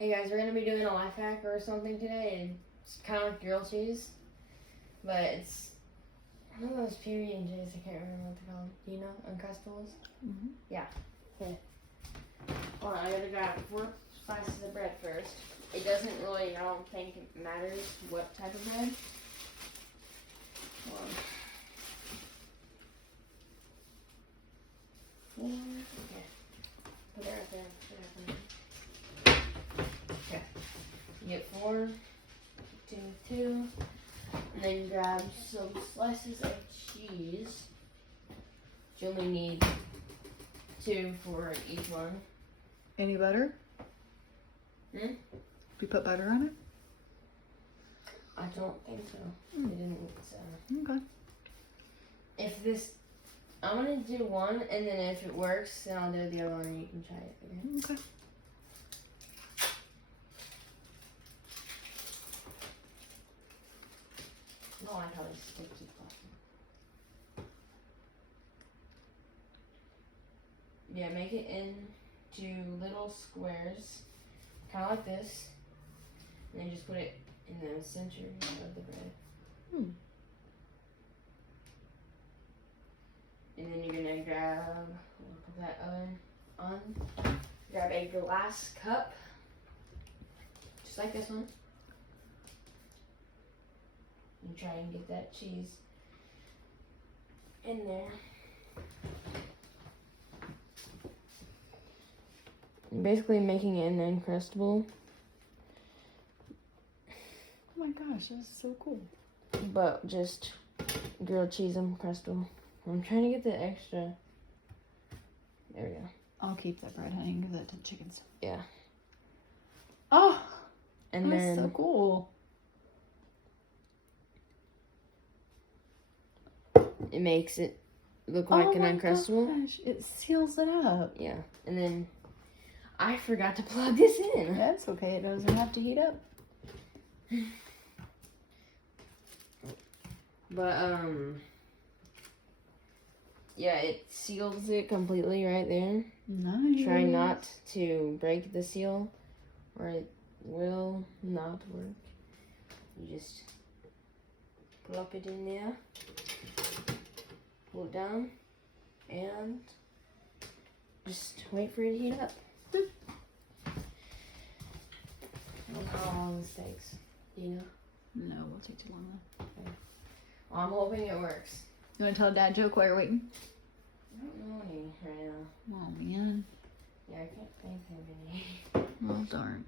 Hey guys, we're gonna be doing a life hack or something today. It's kind of like grilled cheese, but it's one of those PB&Js. I can't remember what they're called. Do you know? Uncrustables. Mm-hmm. Yeah. Okay. Hold on, I gotta grab 4 slices of bread first. It doesn't really. I don't think it matters what type of bread. Hold on. Okay. Put it right there. Okay. You get 4, 2, and then you grab some slices of cheese. You only need 2 for each one. Any butter? Hmm? You put butter on it? I don't think so. They didn't. So. Okay. If this, I'm gonna do one, and then if it works, then I'll do the other one, and you can try it. Okay. Okay. I don't like how these sticky plastic. Yeah, make it into little squares, kind of like this, and then just put it in the center of the bread. And then you're gonna grab, put that oven on, grab a glass cup, just like this one, and try and get that cheese in there. Basically making it an Uncrustable, Oh my gosh, that's so cool. but just grilled cheese Uncrustable. I'm trying to get the extra. There we go. I'll keep that bread, honey, and give that to the chickens. Yeah. Oh, And that's then so cool. it makes it look like an Uncrustable. Gosh, it seals it up. Yeah. And then I forgot to plug this in. That's okay. It doesn't have to heat up. But yeah, it seals it completely right there. Nice. Try not to break the seal or it will not work. You just plop it in there, pull it down, and just wait for it to heat up. I don't know how long this takes. Do you know? No, it won't take too long though. Well, I'm hoping it works. You want to tell a dad joke while you're waiting? I don't know any right now. Oh man. Yeah, I can't think of any. Well, darn.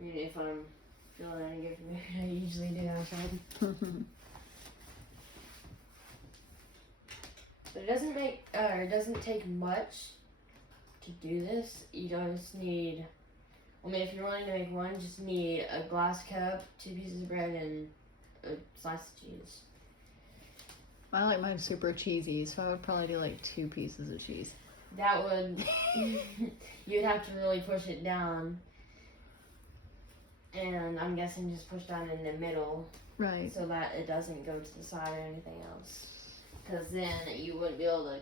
Even if I'm feeling any good for me, I usually do outside. But it doesn't it doesn't take much to do this. You just need, if you're wanting to make one, just need a glass cup, 2 pieces of bread, and a slice of cheese. I like mine super cheesy, so I would probably do like 2 pieces of cheese. That would, you'd have to really push it down. And I'm guessing just push down in the middle. Right. So that it doesn't go to the side or anything else. Because then you wouldn't be able to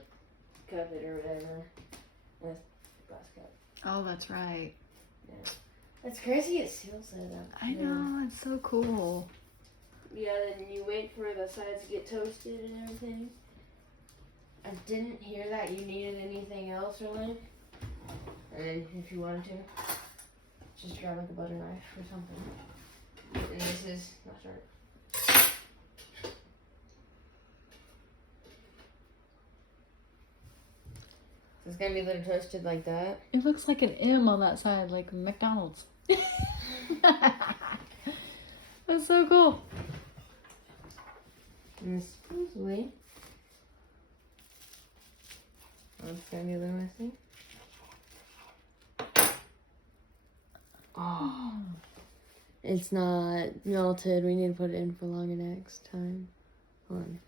cup it or whatever with glass cup. Oh, that's right. Yeah. It's crazy it seals it up. I know, it's so cool. Yeah, then you wait for the sides to get toasted and everything. I didn't hear that you needed anything else really. And then if you wanted to, just grab like a butter knife or something. And this is not sharp. So it's gonna be a little toasted like that. It looks like an M on that side, like McDonald's. That's so cool. And supposedly, it's gonna be a little messy. Oh, it's not melted. We need to put it in for longer next time. Hold on.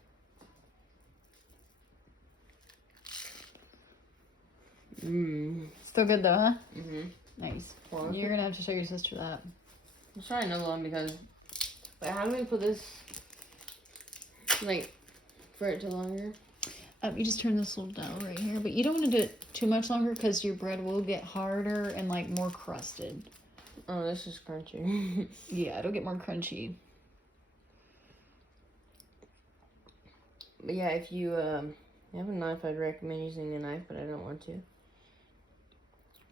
Still good though, huh? Mhm. Nice. Well, You're gonna have to show your sister that. I'm trying another one because, how do we put this, for it to longer? You just turn this little dial right here, but you don't want to do it too much longer because your bread will get harder and like more crusted. Oh, this is crunchy. Yeah, it'll get more crunchy. But yeah, if you have a knife, I'd recommend using a knife, but I don't want to.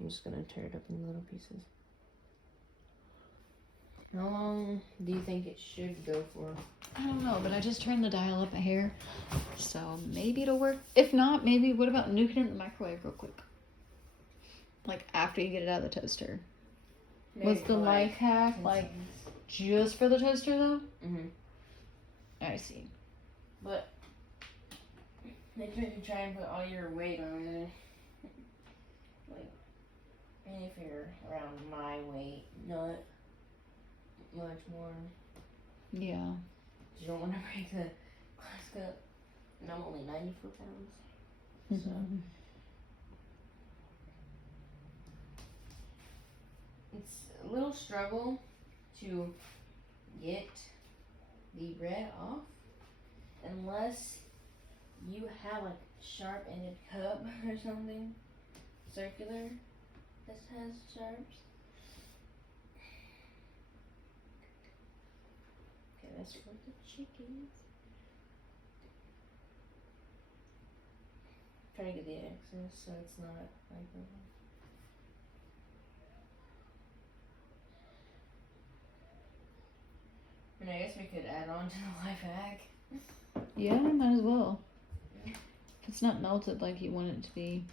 I'm just gonna tear it up in little pieces. How long do you think it should go for? I don't know, but I just turned the dial up a hair, so maybe it'll work. If not, maybe what about nuking it in the microwave real quick? Like after you get it out of the toaster. Was the life hack like just for the toaster though? Mhm. I see. But make sure you try and put all your weight on it. Like, and if you're around my weight, not much more. Yeah. You don't want to break the glass cup. And I'm only 94 pounds. So. It's a little struggle to get the bread off unless you have like a sharp ended cup or something circular that has sharps. Okay, that's for the chickens. Try to get the excess so it's not like and I guess we could add on to the life hack. Yeah, might as well. If it's not melted like you want it to be.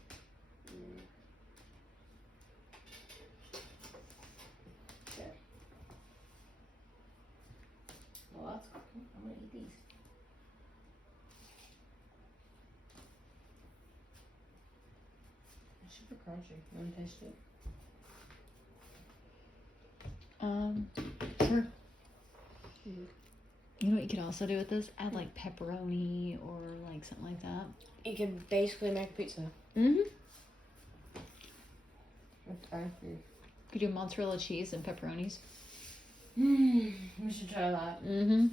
Okay. Well, that's cool. I'm gonna eat these. It's super crunchy. You wanna taste it? Sure. You know what you could also do with this? Add like pepperoni or like something like that. You can basically make pizza. Mm-hmm. Okay. Could do mozzarella cheese and pepperonis. We should try that. Mm-hmm.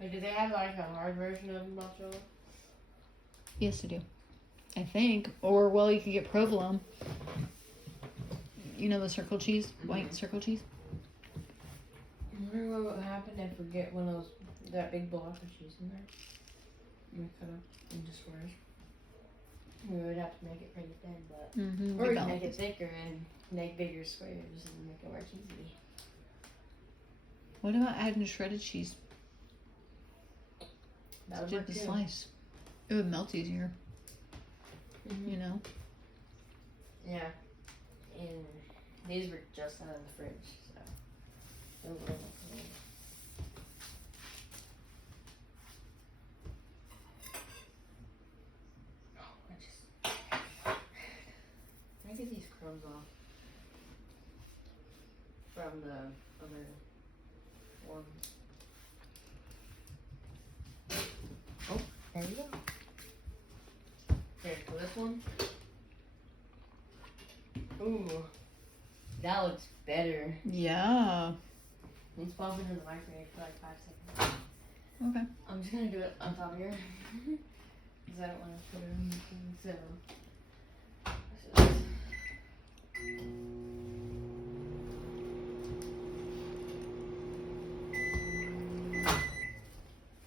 Like, do they have like a hard version of mozzarella? Yes, I do. I think. Or, well, you can get provolone. You know the circle cheese? White circle cheese? I wonder what would happen if we get one of those, that big block of cheese in there. And cut up into squares. We would have to make it pretty thin, but... Mm-hmm. Or we can make it thicker and make bigger squares and make it more cheesy. What about adding shredded cheese? That would Do work the too. slice. It would melt easier, you know? Yeah. And these were just out of the fridge, so... I get these crumbs off from the other one. Oh, there you go. Here, for this one. Ooh, that looks better. Yeah. Let's pop it in the microwave for like 5 seconds. Okay. I'm just gonna do it on top here. Because I don't want to put it in the thing, so.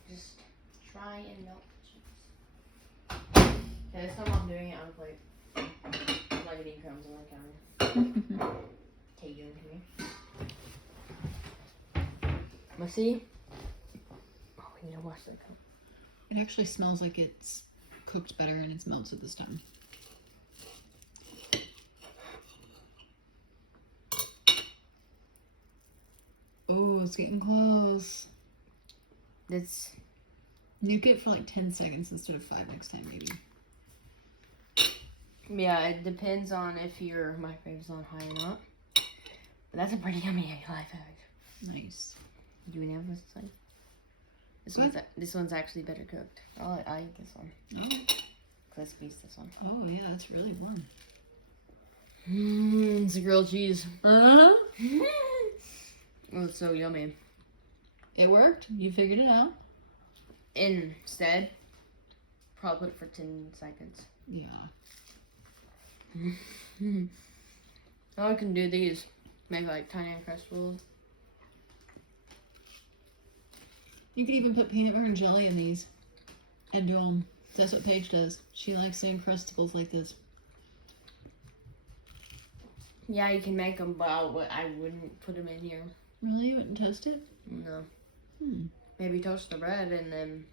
Just try and melt the cheese. Okay, this time I'm doing it on a plate. I'm not getting crumbs on the counter. Okay, you into me. Let's see. Oh, we need to wash that cup. It actually smells like it's cooked better and it's melted this time. Oh, it's getting close. It's Nuke it for like 10 seconds instead of 5 next time, maybe. yeah, it depends on if your microwave's on high or not. But that's a pretty yummy egg life hack. Nice. Do we have this side? This one's actually better cooked. I eat this one. Oh. Let's piece this one. Oh, yeah, that's really warm. It's a grilled cheese. Uh-huh. Oh, it's so yummy. It worked. You figured it out. Instead Probably put it for 10 seconds. Yeah. Now I can do these. Make like tiny Uncrustables. You could even put peanut butter and jelly in these and do them. That's what Paige does. She likes the Uncrustables like this. Yeah, you can make them, but I wouldn't put them in here. Really? You wouldn't toast it? No. Hmm. Maybe toast the bread and then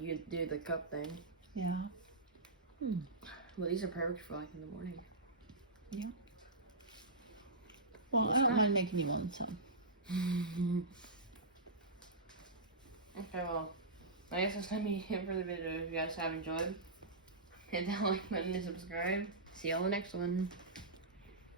you do the cup thing. Yeah. Hmm. Well, these are perfect for like in the morning. Well, I don't mind making you one, so. Okay, well, I guess that's time to hit for the video. If you guys have enjoyed, hit that like button and subscribe. See you all in the next one.